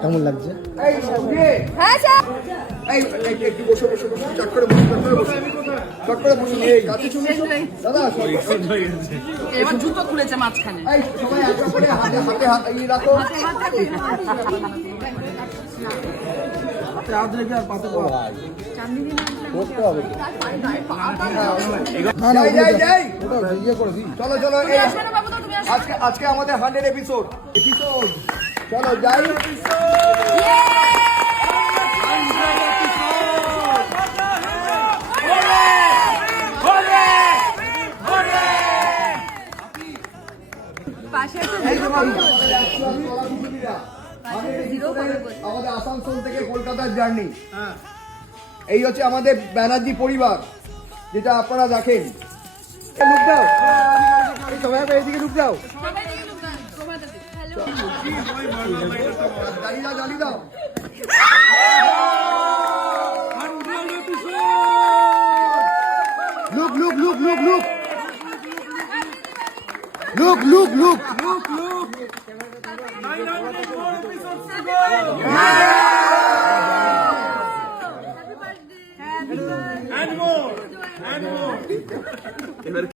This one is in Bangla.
কেমন লাগছে? একটু বসে বসে বসে চট করে বসে চট করে বসে কাছে চলে এসো দাদা। এবার জুতো খুলেছে মাঝখানে। এই সবাই একটা করে হাতে হাতে হাত ইয়ে রাখো। হাত রেখে আর পাতে করতে হবে। যাই যাই যাই ওটা ইয়ে করে দিই। চলো চলো আজকে আমাদের 100 এপিসোড চলো যাই। আমাদের আসানসোল থেকে কলকাতার জার্নি, এই হচ্ছে আমাদের ব্যানার্জি পরিবার যেটা আপনারা দেখেন। লুক দাও সবাই, এইদিকে লুক দাও, জ্বালিয়ে দাও জ্বালিয়ে দাও। Look look look look look look look look look. And more.